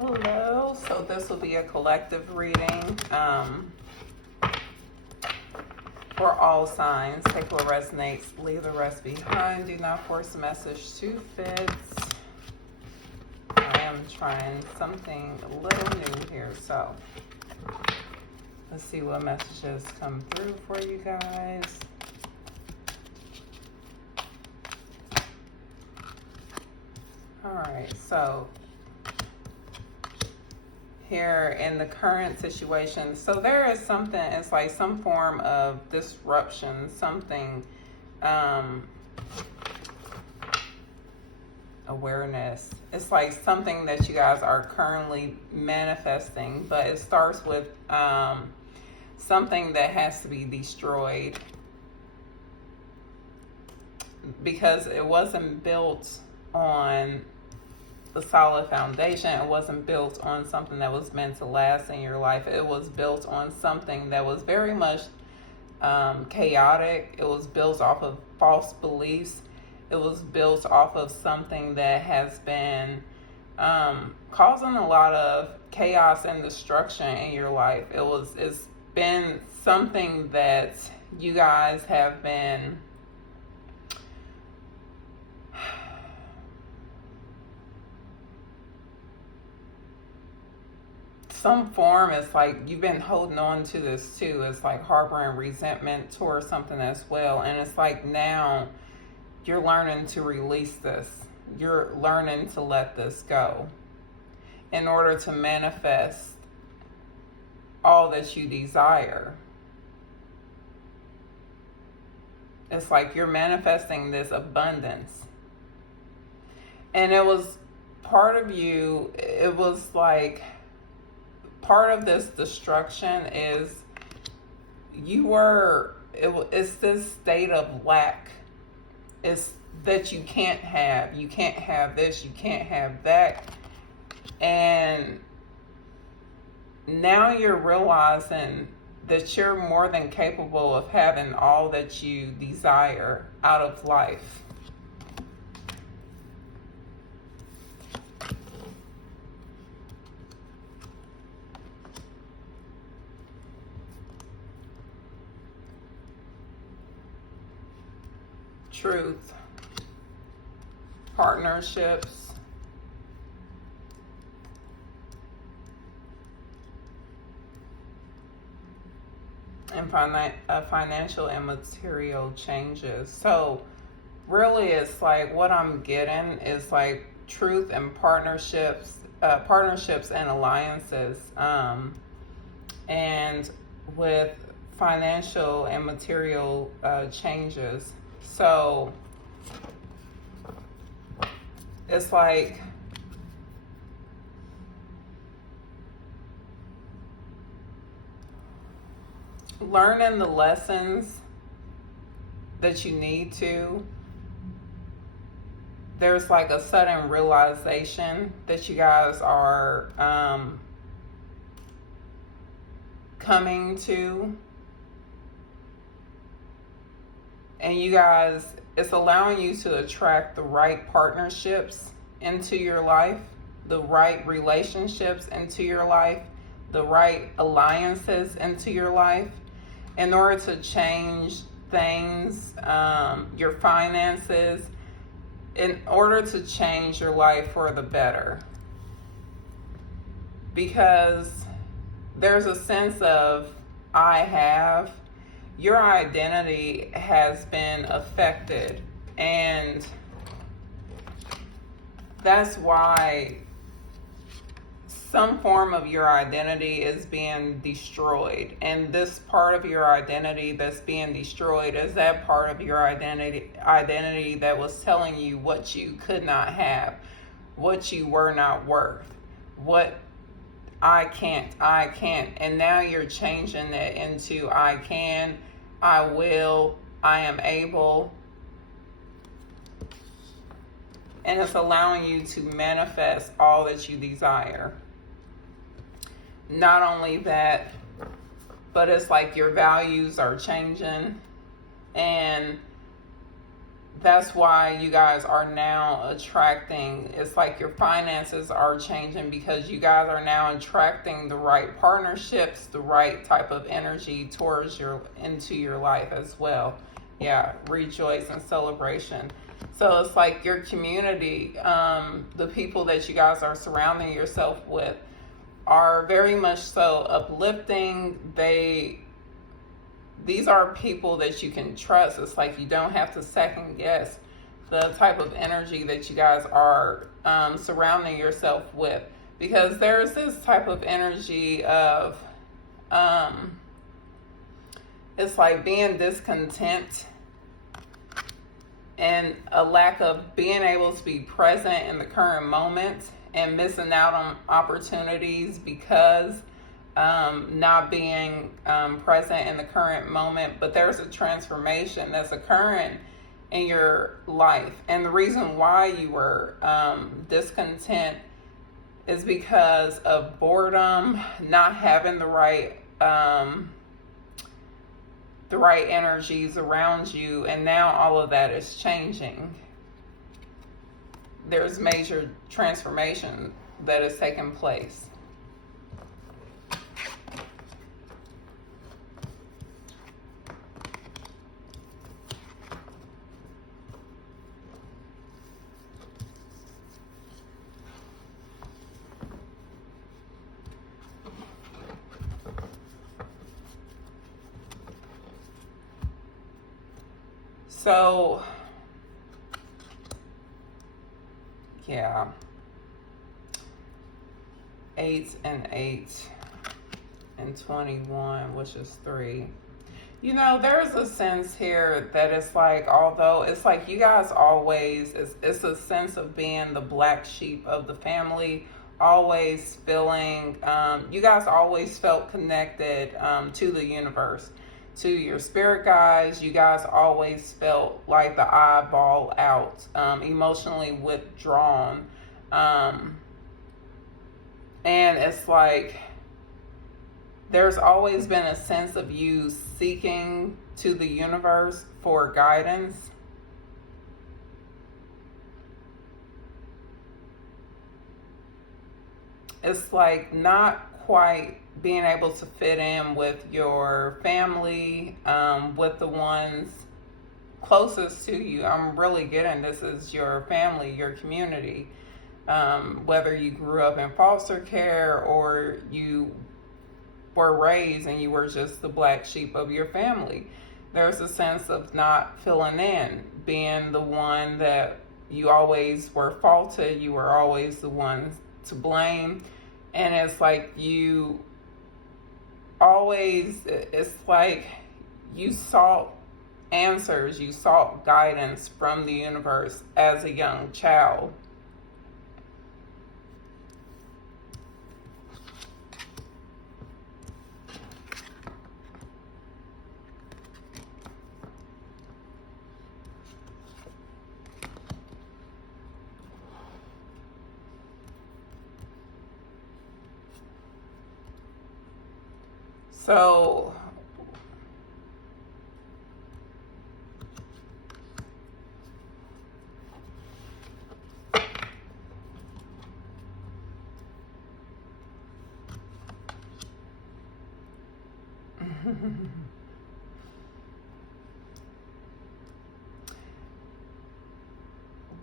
Hello, so this will be a collective reading for all signs. Take what resonates, leave the rest behind. Do not force the message to fit. I am trying something a little new here, so let's see what messages come through for you guys. All right, so here in the current situation, so there is something, it's like some form of disruption, something, awareness. It's like something that you guys are currently manifesting, but it starts with something that has to be destroyed because it wasn't built on a solid foundation. It wasn't built on something that was meant to last in your life. It was built on something that was very much chaotic. It was built off of false beliefs. It was built off of something that has been causing a lot of chaos and destruction in your life. It's been something that you guys have been some form. It's like you've been holding on to this too. It's like harboring resentment towards something as well. And it's like now you're learning to release this. You're learning to let this go in order to manifest all that you desire. It's like you're manifesting this abundance. And it was part of you, it was like part of this destruction is it's this state of lack. It's that you can't have this, you can't have that. And now you're realizing that you're more than capable of having all that you desire out of life. Truth, partnerships, and financial and material changes. So really it's like what I'm getting is like truth and partnerships and alliances, and with financial and material changes. So it's like learning the lessons that you need to. There's like a sudden realization that you guys are coming to. And you guys, it's allowing you to attract the right partnerships into your life, the right relationships into your life, the right alliances into your life in order to change things, your finances, in order to change your life for the better. Because there's a sense of your identity has been affected, and that's why some form of your identity is being destroyed. And this part of your identity that's being destroyed is that part of your identity that was telling you what you could not have, what you were not worth, what I can't. And now you're changing it into I can, I will, I am able. And it's allowing you to manifest all that you desire. Not only that, but it's like your values are changing, and that's why you guys are now attracting, it's like your finances are changing because you guys are now attracting the right partnerships, the right type of energy towards into your life as well. Yeah, rejoice and celebration. So it's like your community, the people that you guys are surrounding yourself with are very much so uplifting. These are people that you can trust. It's like you don't have to second guess the type of energy that you guys are surrounding yourself with, because there's this type of energy of it's like being discontent and a lack of being able to be present in the current moment and missing out on opportunities because not being present in the current moment. But there's a transformation that's occurring in your life, and the reason why you were discontent is because of boredom, not having the right energies around you, and now all of that is changing. There's major transformation that is taking place. So, yeah, 8 and 8 and 21, which is 3. You know, there's a sense here that it's like, although it's like you guys always, it's a sense of being the black sheep of the family, always feeling, you guys always felt connected to the universe, to your spirit guides. You guys always felt like the eyeball out, emotionally withdrawn. And it's like there's always been a sense of you seeking to the universe for guidance. It's like not quite being able to fit in with your family, with the ones closest to you. I'm really getting this is your family, your community. Whether you grew up in foster care or you were raised and you were just the black sheep of your family. There's a sense of not filling in, being the one that you always were faulted, you were always the one to blame. And it's like you always, it's like you sought answers, you sought guidance from the universe as a young child. So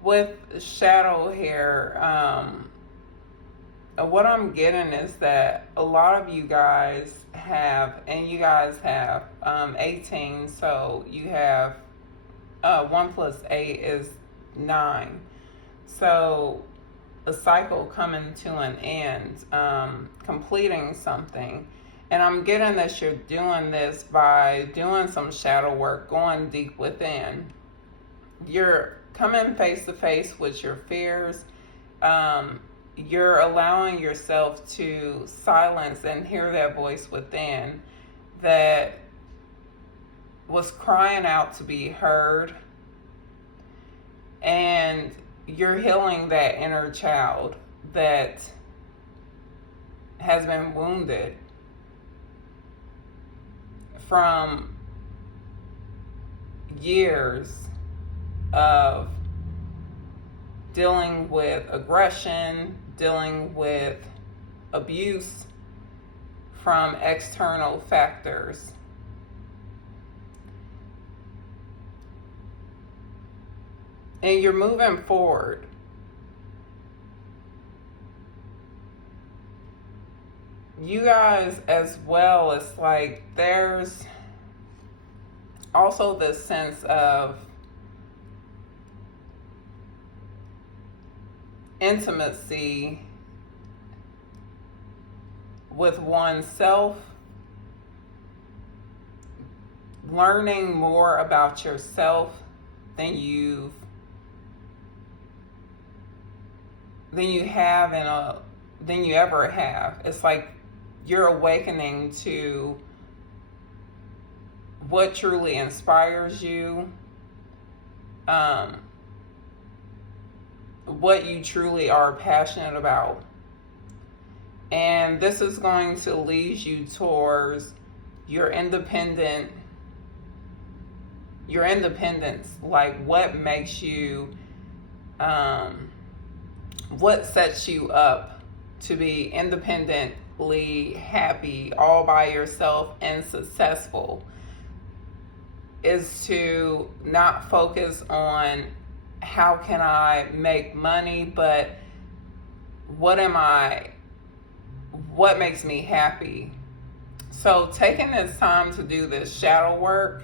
with shadow hair, what I'm getting is that a lot of you guys have, and you guys have 18, so you have 1 plus 8 is 9. So a cycle coming to an end, completing something. And I'm getting that you're doing this by doing some shadow work, going deep within. You're coming face to face with your fears. You're allowing yourself to silence and hear that voice within that was crying out to be heard. And you're healing that inner child that has been wounded from years of dealing with aggression, dealing with abuse from external factors. And you're moving forward. You guys as well, it's like there's also this sense of intimacy with oneself, learning more about yourself than you ever have. It's like you're awakening to what truly inspires you, what you truly are passionate about. And this is going to lead you towards your independence, like what makes you, what sets you up to be independently happy all by yourself and successful, is to not focus on how can I make money, but what makes me happy. So taking this time to do this shadow work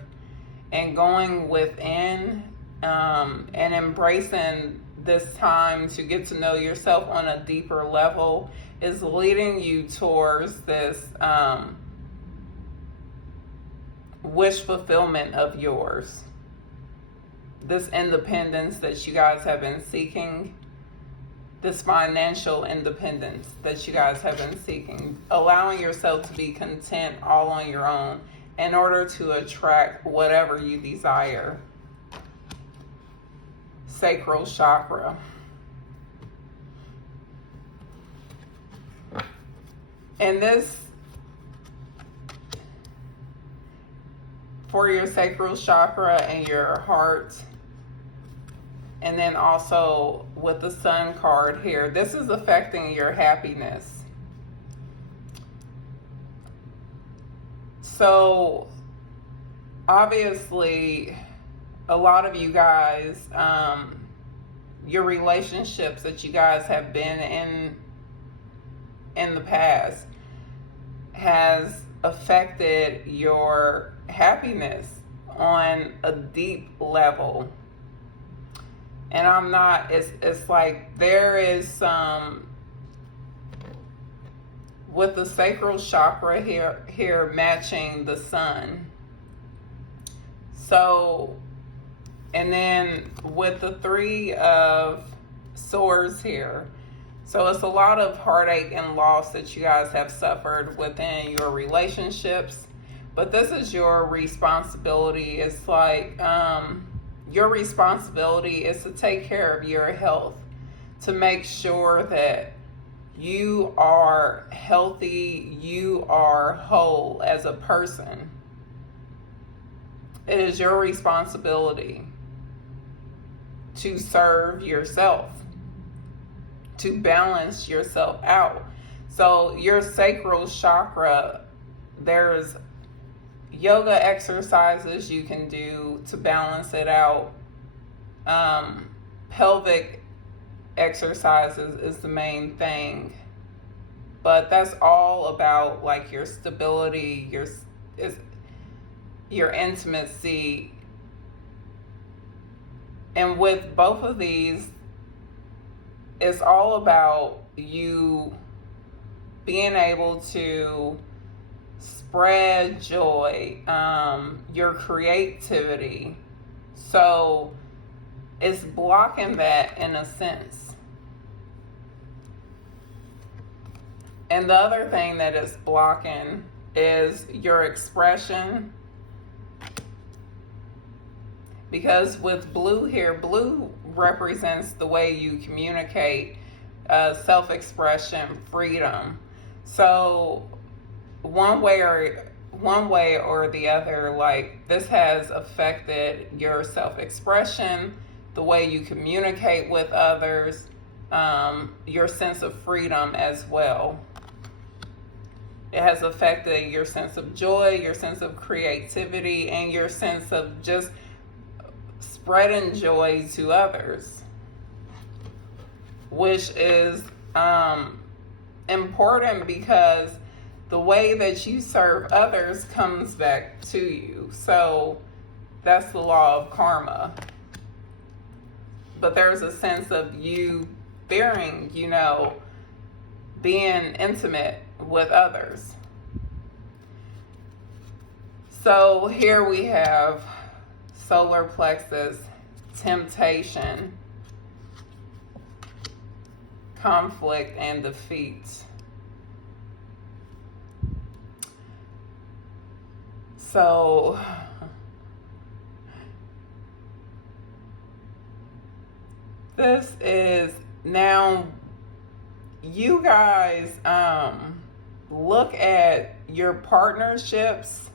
and going within, and embracing this time to get to know yourself on a deeper level is leading you towards this wish fulfillment of yours, this independence that you guys have been seeking, this financial independence that you guys have been seeking, allowing yourself to be content all on your own in order to attract whatever you desire. Sacral chakra. And this, for your sacral chakra and your heart, and then also with the sun card here, this is affecting your happiness. So obviously a lot of you guys, your relationships that you guys have been in the past has affected your happiness on a deep level. And it's like there is some, with the sacral chakra here matching the sun. So, and then with the 3 of swords here. So it's a lot of heartache and loss that you guys have suffered within your relationships. But this is your responsibility. It's like, your responsibility is to take care of your health, to make sure that you are healthy, you are whole as a person. It is your responsibility to serve yourself, to balance yourself out. So your sacral chakra, there's yoga exercises you can do to balance it out. Pelvic exercises is the main thing, but that's all about like your stability, your intimacy. And with both of these, it's all about you being able to spread joy, your creativity. So it's blocking that in a sense. And the other thing that it's blocking is your expression. Because with blue here, blue represents the way you communicate, self-expression, freedom. So one way or the other, like this has affected your self-expression, the way you communicate with others, your sense of freedom as well. It has affected your sense of joy, your sense of creativity, and your sense of just spreading joy to others, which is important because the way that you serve others comes back to you. So that's the law of karma. But there's a sense of you being intimate with others. So here we have solar plexus, temptation, conflict, and defeat. So this is now, you guys look at your partnerships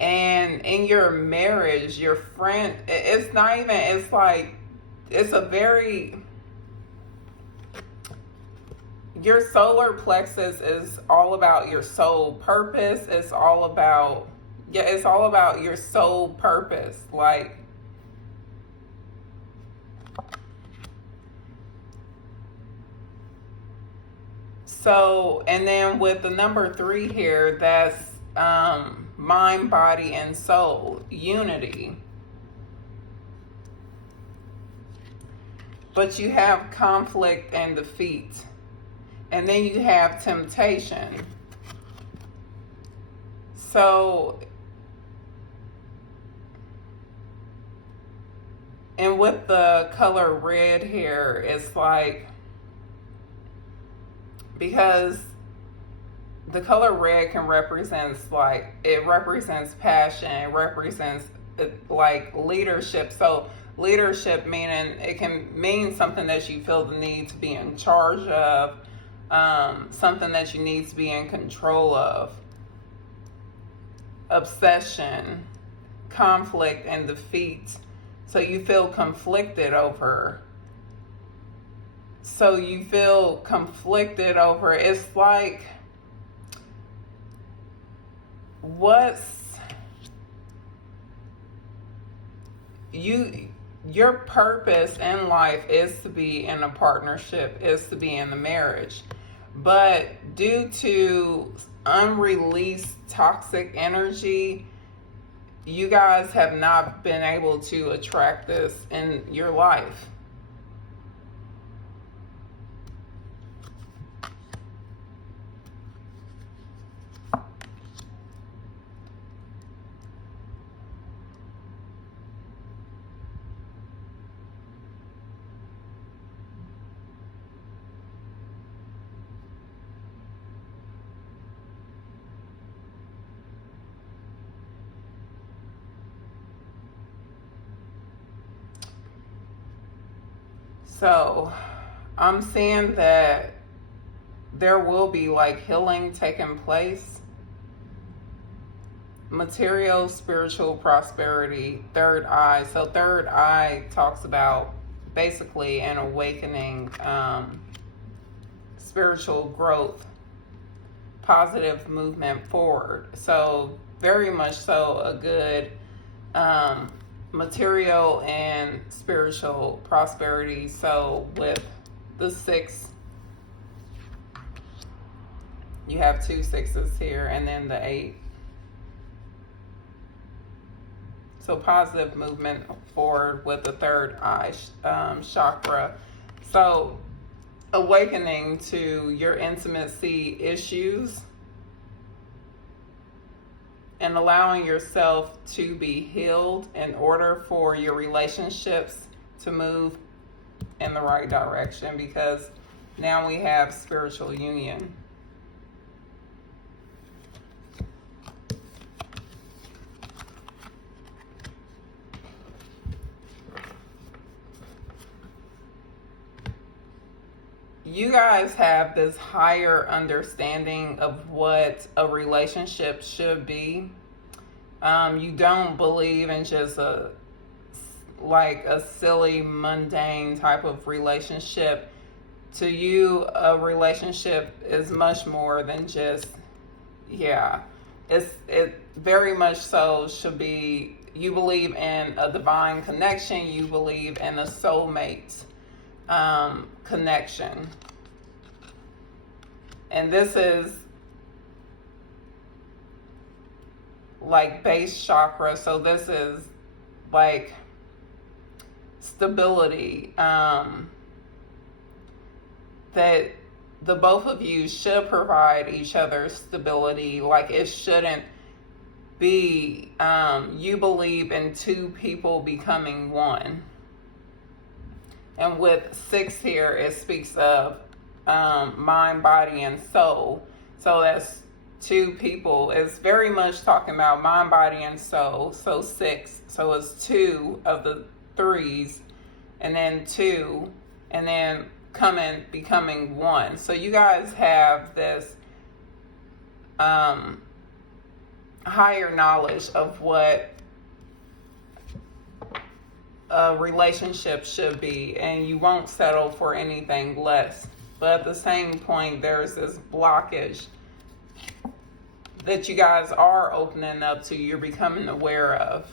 and in your marriage, your friend, it's a very, your solar plexus is all about your soul purpose. It's all about your soul purpose. Like, so, and then with the number 3 here, that's mind, body, and soul, unity. But you have conflict and defeat. And then you have temptation. So, and with the color red here, it's like, because the color red can represent, like, it represents passion, it represents like leadership. So leadership meaning it can mean something that you feel the need to be in charge of, something that you need to be in control of. Obsession, conflict, and defeat. So you feel conflicted over. So you feel conflicted over, it's like, your purpose in life is to be in a partnership, is to be in a marriage. But due to unreleased toxic energy, you guys have not been able to attract this in your life. So I'm seeing that there will be like healing taking place. Material, spiritual prosperity, third eye. So third eye talks about basically an awakening, spiritual growth, positive movement forward. So very much so a good material and spiritual prosperity. So with the 6, you have 2 6s here, and then the 8. So positive movement forward with the third eye chakra. So awakening to your intimacy issues and allowing yourself to be healed in order for your relationships to move in the right direction, because now we have spiritual union. You guys have this higher understanding of what a relationship should be. You don't believe in just like a silly, mundane type of relationship. To you, a relationship is much more than just, yeah. It very much so should be, you believe in a divine connection, you believe in a soulmate connection. And this is like base chakra, so this is like stability, that the both of you should provide each other stability. Like, it shouldn't be, you believe in two people becoming one. And with 6 here, it speaks of mind, body, and soul. So that's two people. It's very much talking about mind, body, and soul. So 6. So it's 2 of the 3s, and then 2, and then becoming 1. So you guys have this higher knowledge of what a relationship should be, and you won't settle for anything less. But at the same point, there's this blockage that you guys are opening up to, you're becoming aware of.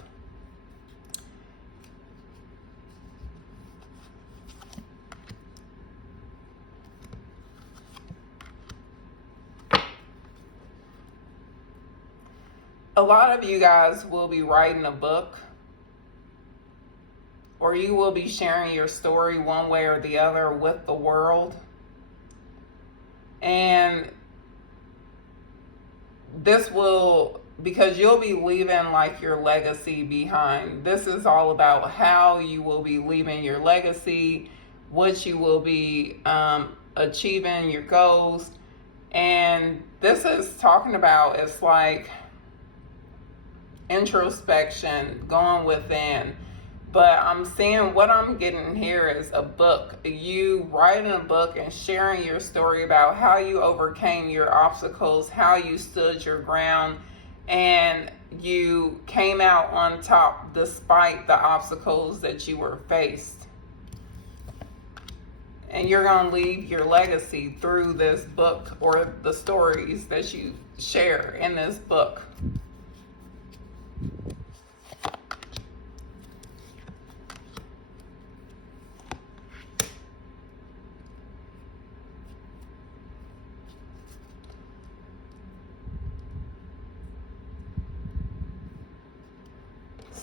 A lot of you guys will be writing a book, or you will be sharing your story one way or the other with the world. And this will, because you'll be leaving like your legacy behind. This is all about how you will be leaving your legacy, what you will be achieving, your goals. And this is talking about, it's like introspection, going within. But I'm seeing, what I'm getting here is a book. You writing a book and sharing your story about how you overcame your obstacles, how you stood your ground, and you came out on top despite the obstacles that you were faced. And you're going to leave your legacy through this book, or the stories that you share in this book.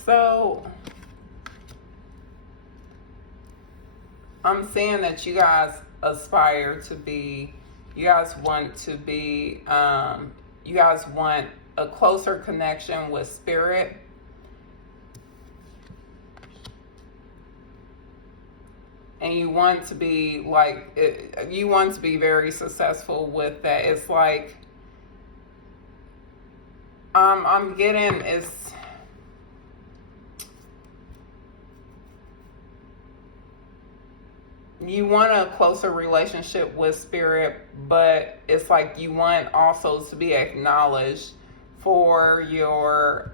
So I'm saying that you guys aspire to be, you guys want to be, you guys want a closer connection with spirit. And you want to be like, you want to be very successful with that. It's like, I'm getting, it's, you want a closer relationship with spirit, but it's like you want also to be acknowledged for your,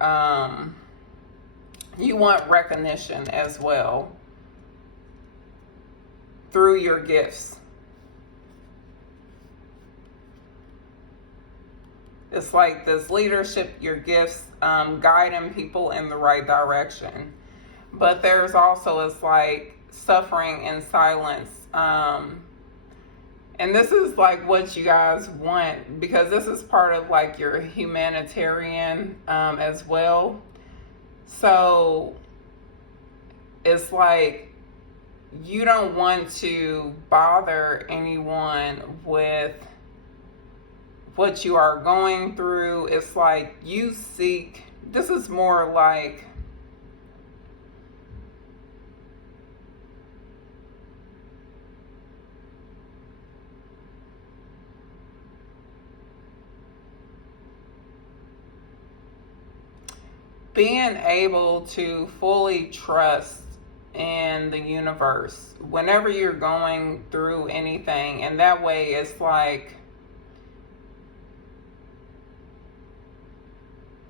you want recognition as well through your gifts. It's like this leadership, your gifts, guiding people in the right direction. But there's also, it's like, suffering in silence, and this is like what you guys want, because this is part of like your humanitarian as well. So it's like you don't want to bother anyone with what you are going through. It's like you seek, this is more like being able to fully trust in the universe whenever you're going through anything. And that way it's like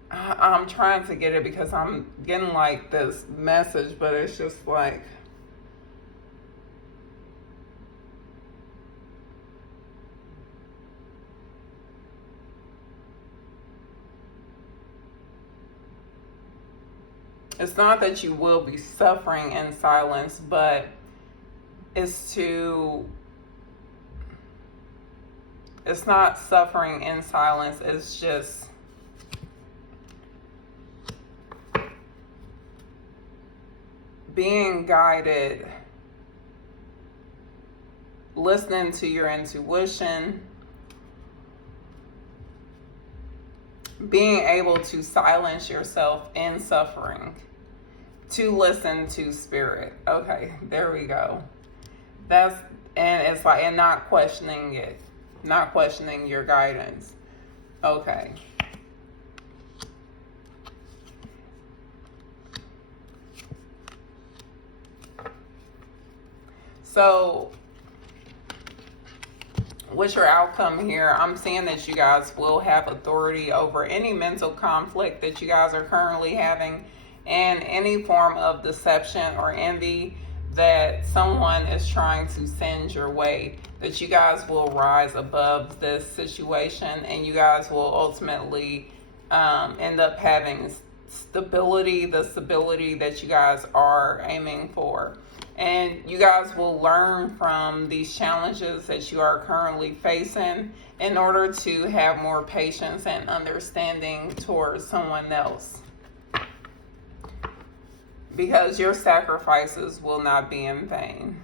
I'm trying to get it because I'm getting like this message, but it's just like, it's not that you will be suffering in silence, but it's not suffering in silence, it's just being guided, listening to your intuition, being able to silence yourself in suffering, to listen to spirit. Okay, there we go. And it's like, and not questioning it, not questioning your guidance. Okay. So, what's your outcome here? I'm seeing that you guys will have authority over any mental conflict that you guys are currently having, and any form of deception or envy that someone is trying to send your way, that you guys will rise above this situation, and you guys will ultimately end up having stability, the stability that you guys are aiming for. And you guys will learn from these challenges that you are currently facing in order to have more patience and understanding towards someone else. Because your sacrifices will not be in vain.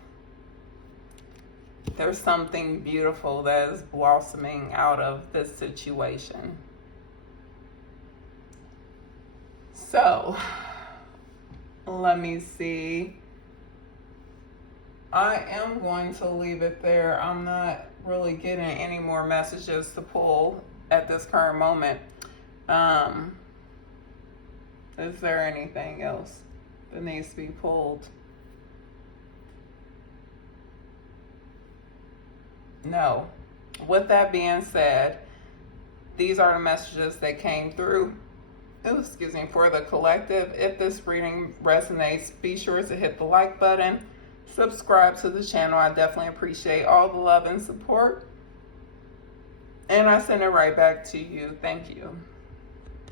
There's something beautiful that is blossoming out of this situation. So, let me see. I am going to leave it there. I'm not really getting any more messages to pull at this current moment. Is there anything else that needs to be pulled? No. With that being said, these are the messages that came through. For the collective. If this reading resonates, be sure to hit the like button. Subscribe to the channel. I definitely appreciate all the love and support. And I send it right back to you. Thank you.